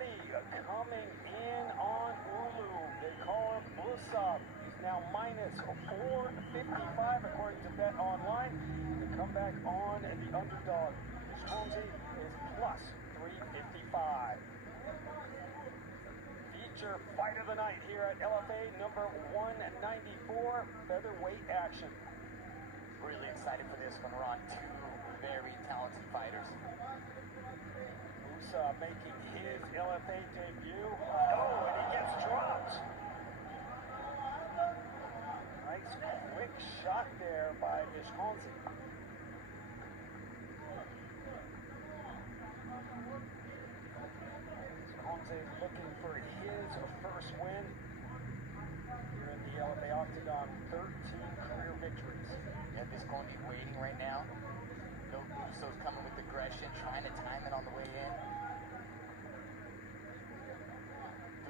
Body coming in on Ulu. They call him Busab. He's now minus 455 according to Bet Online. The comeback on the underdog. Visconti is plus 355. Feature fight of the night here at LFA number 194, featherweight action. Really excited for this one, Ron. Two very talented fighters. Musa making his LFA debut. Oh, and he gets dropped. Nice quick shot there by Visconti. Visconti looking for his first win here in the LFA Octagon. 13 career victories. Yeah, Visconti waiting right now. Bill Busso's coming with aggression, trying to time it on the way in.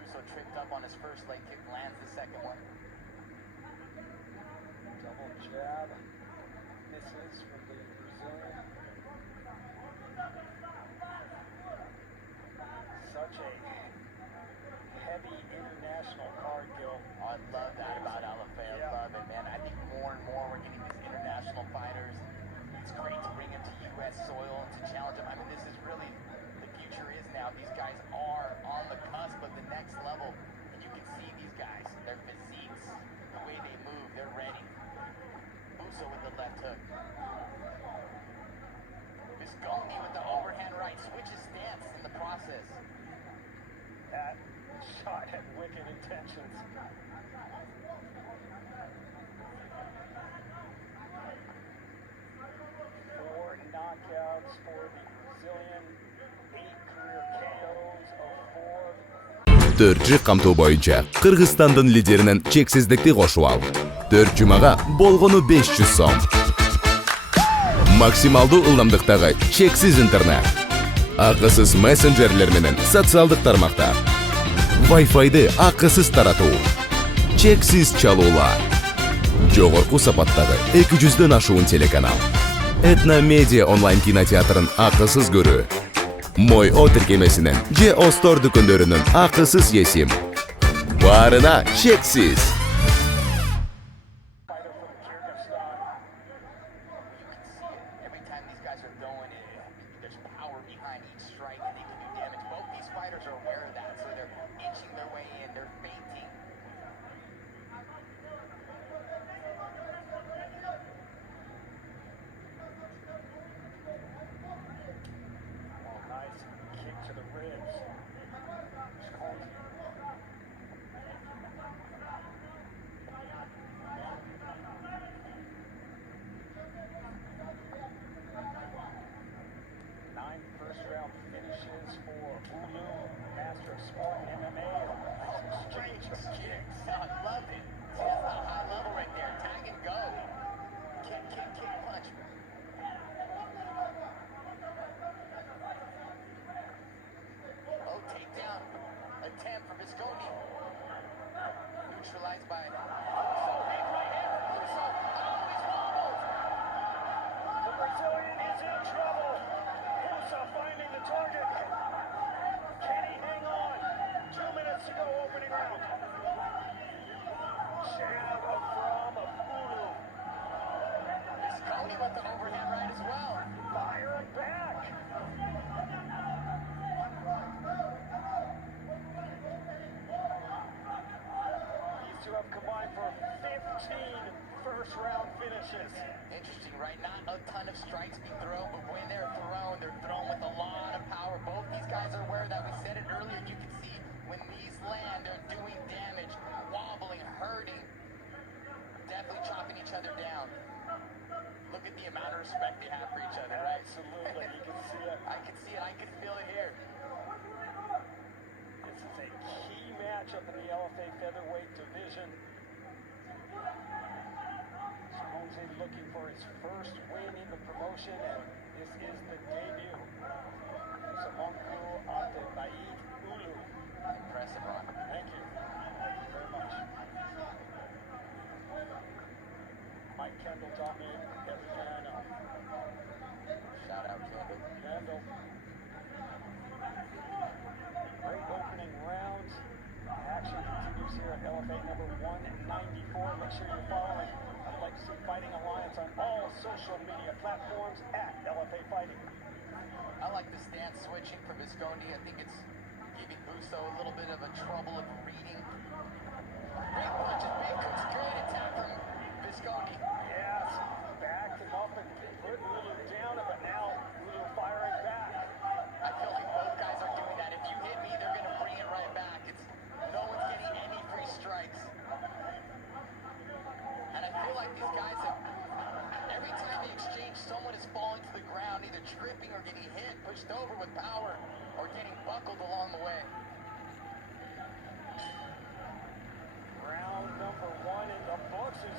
Busso tripped up on his first leg kick, lands the second one. Double jab. Misses from the Brazilian. Such a heavy international card, Gil. I love that about LFA. I love it, man. I think more and more we're getting these international fighters. It's great to bring them to U.S. soil and to challenge them. I mean, this is really, the future is now. These guys are on the cusp of the next level. And you can see these guys, their physiques, the way they move, they're ready. Busso with the left hook. Visconti with the overhand right, switches stance in the process. That shot had wicked intentions. Four knockouts for the Brazilian, 8 career KOs of 4. 4G камтуу боюнча Кыргызстандын лидеринен чексиздикти кошуп ал. 4 жумага болгону 500 сом. Максималдуу ылдамдыктагы чексиз интернет. Акысыз мессенджерлер менен социалдык тармактар. Wi-Fi'ды акысыз таратуу. Чексиз чалуулар. Жогорку сапаттагы 200дөн ашуун телеканал. Этно Медиа онлайн кинотеатрын акысыз көрүү. Мой О тиркемесинен же Остор дүкөндөрүнүн акысыз есим. Баарына чексиз. Fighter from Kyrgyzstan. You can see it. Every time these guys are going, there's power behind each strike and they can do damage. Both these fighters are aware of that, so they're inching their way in, they're feinting. Oh, nice kick to the ribs. Visconti. 9 first-round finishes for Ulu, master of sport MMA. Straight kicks. I love it. See, that's the high level right there. Tag and go. Kick, kick, kick, punch. Oh, takedown attempt for Visconti. Neutralized by Busso. Big right hand from Busso. Oh, he's wobbled. The Brazilian is in trouble. Musa finding the target. Can he hang on? 2 minutes to go, opening round. Jab from Ulu. Visconti with the overhand right as well. Firing back. These two have combined for 15 first-round finishes. Interesting, right? Not a ton of strikes being thrown, but when they're thrown with a lot of power. Both these guys are aware of that. We said it earlier, and you can see when these land, they're doing damage, wobbling, hurting, definitely chopping each other down. Look at the amount of respect they have for each other, right? Absolutely, you can see it. I can see it. I can feel it here. This is a key matchup in the LFA featherweight division. Visconti looking for his first win in the promotion, and this is the debut. Samonku Adebayi Ulu. Impressive, Ron. Thank you. Thank you very much. Mike Kendall taught me everything I know. Shout out, Kendall. Kendall. Great fighters here at LFA number 194. Make sure you're following Legacy Fighting Alliance on all social media platforms at LFA Fighting. I like the stance switching for Visconti. I think it's giving Busso a little bit of a trouble of reading. Big punches, big hooks, great attack from Visconti. Yes, backed him up and put Lulu down, but now Lulu firing back. I feel like both guys are doing that. If you hit me, they're going to bring it right back. It's no one's getting any free strikes. And I feel like these guys have, every time they exchange, someone is falling to the ground, either tripping or getting hit, pushed over with power, or getting buckled along the way. Round number 1 in the books is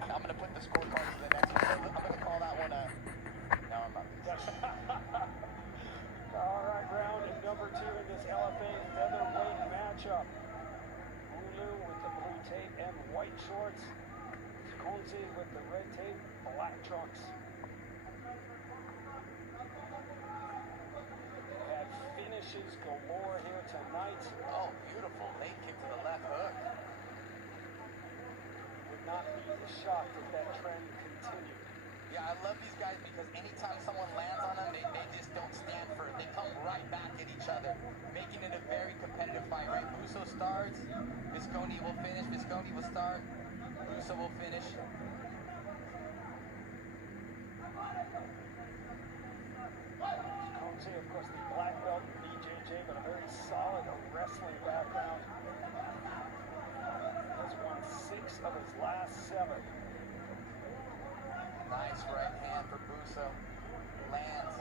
I'm going to put the scorecard to the next one. I'm going to call that one a... No, I'm not. all right, round number 2 in this LFA featherweight matchup. Lulu with the blue tape and white shorts. Visconti with the red tape, black trunks. We had finishes galore here tonight. Oh, beautiful. Late kick to the left hook. Would not be shocked if that trend continued. Yeah, I love these guys because anytime someone lands on them, they just don't stand for it. They come right back at each other, making it a very competitive fight, right? Busso starts, Visconti will finish, Visconti will start, Busso will finish. Visconti, of course, the black belt in BJJ, but a very solid wrestling background. Has won 6 of his last 7. Nice right hand for Busso. Lands.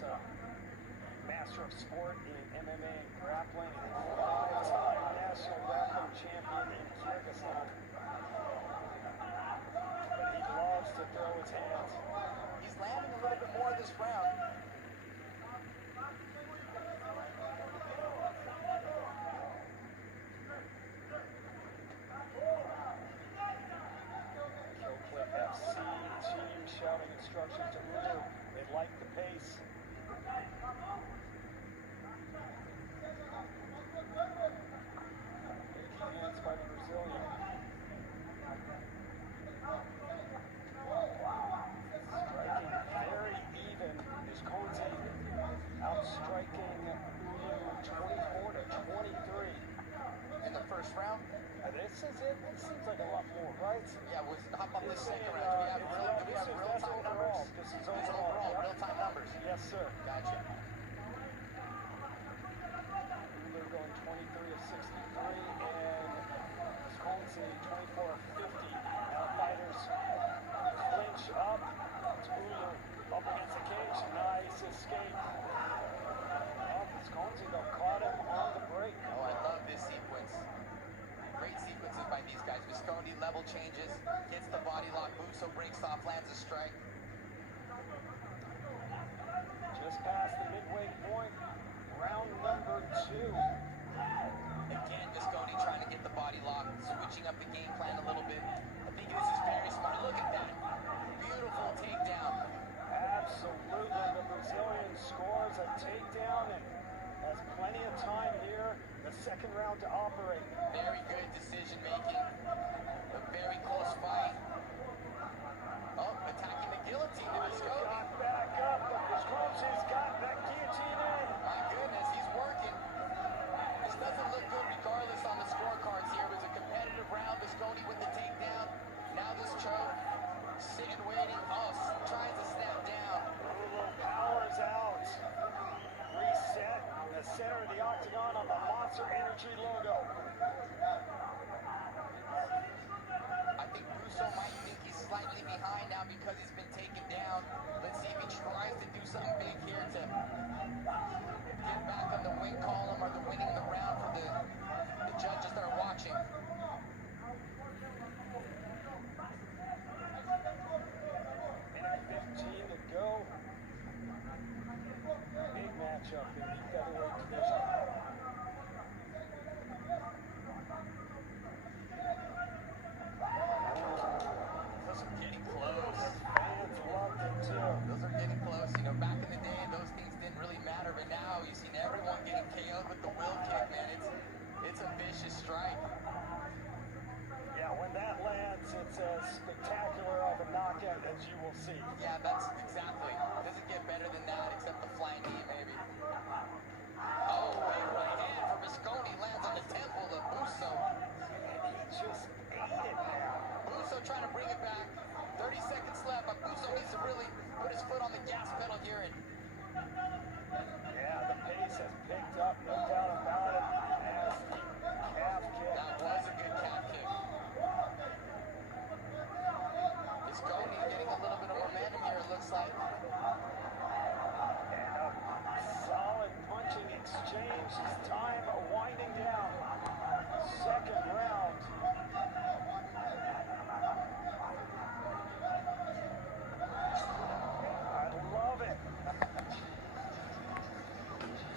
So, master of sport in MMA and grappling, and 5-time national grappling champion in Kyrgyzstan. But he loves to throw his hands. He's landing a little bit more this round. Killcliff FC team shouting instructions to Lulu. They like the pace. Big hands by the Brazilian. Striking very even. Visconti outstriking Lulu 24-23. In the first round. This is it. It seems like a lot more, right? Yeah, how about this You're second saying, round? Do we have that's real-time overall. numbers? This is These overall. overall, Yeah. real-time numbers. Yes, sir. Gotcha. Lulu going 23 of 63 and Visconti 24 of 50. Now fighters clinch up. It's Lulu up against the cage. Nice escape. Visconti though caught him on the break. Oh, I love this sequence. Great sequences by these guys. Visconti level changes, gets the body lock, Busso breaks off, lands a strike. Just past the midway point. Round number 2. Again, Visconti trying to get the body lock, switching up the game plan a little bit. I think this is very smart. Look at that. Beautiful takedown. Absolutely. The Brazilian scores a takedown and has plenty of time here. The second round to operate. Very good decision making. A very close fight. Oh, attacking the guillotine to Visconti. Got back up, but Visconti's got that guillotine in. My goodness, he's working. This doesn't look good regardless on the scorecards here. It was a competitive round. Visconti with the takedown. Now this choke. Sitting waiting. Oh, tries to snap down. Lulu powers out. Reset in the center of the octagon on the Monster Energy logo. I think Busso might think he's slightly behind now because he's been taken down. Let's see if he tries to do something big here to get back on the win column or the winning the round for the judges that are watching. Minute 15 to go. Big matchup in the featherweight division. Those are getting close. Fans loved it too. Those are getting close. You know, back in the day in just ate it now. Busso trying to bring it back. 30 seconds left, but Busso needs to really put his foot on the gas pedal here. And yeah, the pace has picked up, no doubt about it. Nasty calf kick. that was a good calf kick. Visconti getting a little bit of momentum here, it looks like. And a solid punching exchange. Time winding down. Second round. I love it.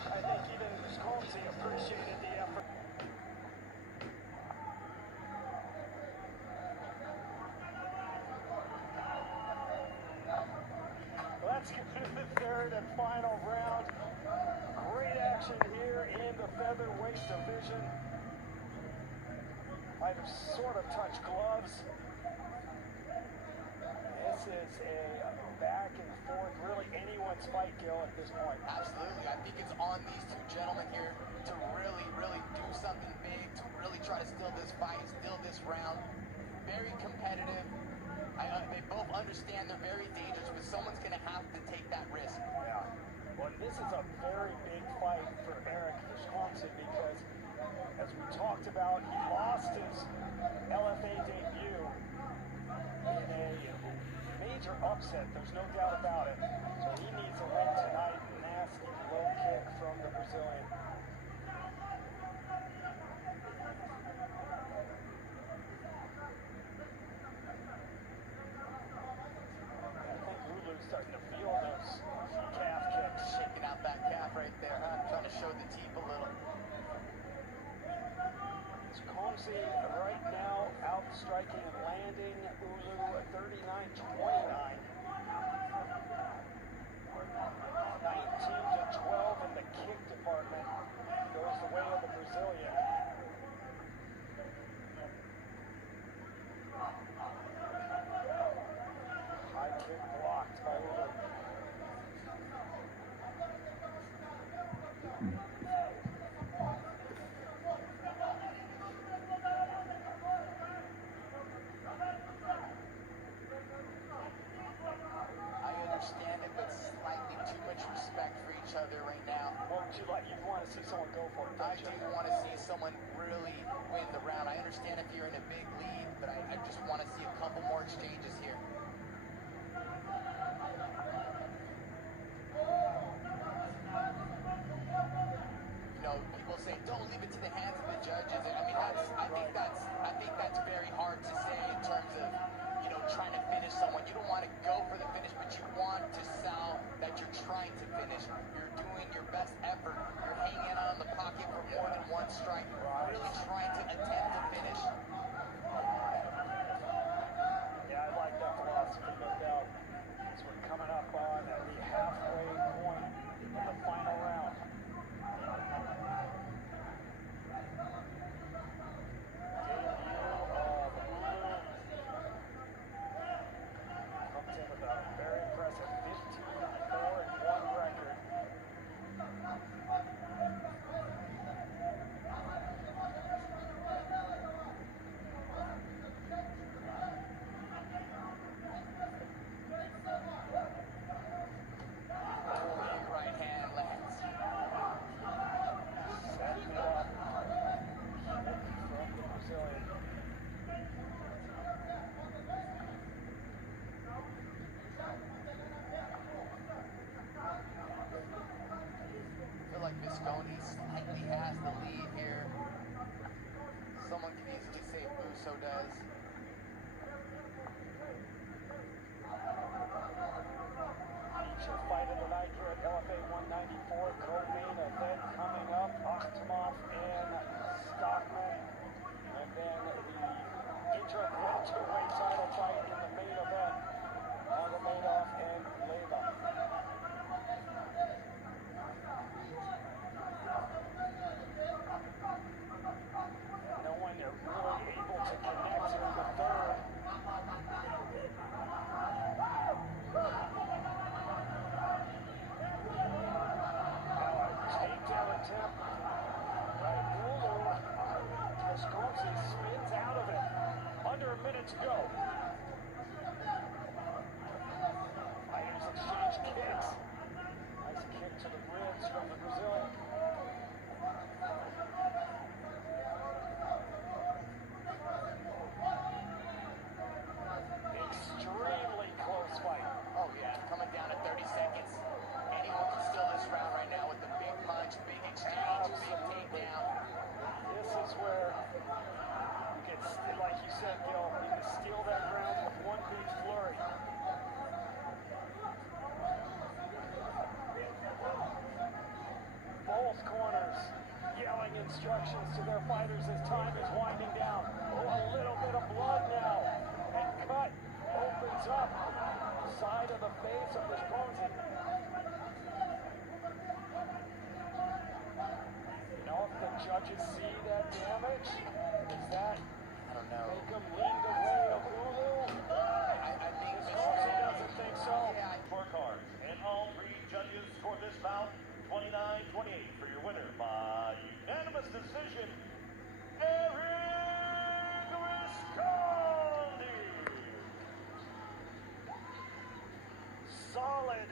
I think even Visconti appreciated the effort. Let's get to the third and final round. Great action here in the featherweight division. Fighters sort of touch gloves. This is a back and forth, really anyone's fight, Gil, at this point. Absolutely. I think it's on these two gentlemen here to really, really do something big, to really try to steal this fight, steal this round. Very competitive. They both understand they're very dangerous, but someone's going to have to take that risk. Yeah. Well, this is a very big fight for Eric Visconti because, as we talked about, he lost his LFA debut in a major upset. There's no doubt about it. So he needs a win tonight. Nasty low kick from the Brazilian. Starting to feel those calf kicks. Shaking out that calf right there, huh? Trying to show the teeth a little. Visconti right now outstriking and landing Ulu at 39-29. 19-12 in the kick department. Goes the way of the Brazilian. High kick blocked by Ulu. I understand it, but slightly too much respect for each other right now. What would you like? You want to see someone go for it, I don't do you? want to see someone really win the round. I understand if you're in a big lead, but I just want to see a couple more exchanges here. You know, people say don't leave it to the hands of the judges. I mean, I think that's very hard to say in terms of, you know, trying to finish someone. You don't want to go for the finish, but you want to sell that you're trying to finish. You're doing your best effort. You're hanging on the pocket for more than one strike. Really trying to attempt to finish. Yeah, I like that philosophy, no doubt. As we're coming up on the halfway point of the final round. Debut of Ulu comes in with a very impressive 15-4-1 record. Big right hand lands. Setting it up. From the Brazilian. I feel like Visconti slightly has the lead here. Someone can easily say Busso does. Feature fight of the night here at LFA 194. Co-main event coming up. Akhtamov and Stockman. And then the intra-welterweight title fight in the main event. Magomedov and Leyva. No one really able to connect with minute to go. Fighters exchange kicks. Nice kick to the ribs from the Brazilian. Extremely close fight. Oh yeah, coming down to 30 seconds. Anyone can steal this round right now with the big punch, big exchange, big takedown. This is where you can, like you said, Gil, you can steal that round with one big flurry. Both corners yelling instructions to their fighters as time is winding down. Oh, a little bit of blood now. And cut opens up the side of the face of this Ponzi. Now if the judges see that damage, does that I don't know. make them lean the way of Hulu? I think This Mr. Ponzi Manny- doesn't think so. Yeah, Scorecards, and all three judges score this bout 29-28 for your winner by unanimous decision, Eric Riscondi. Solid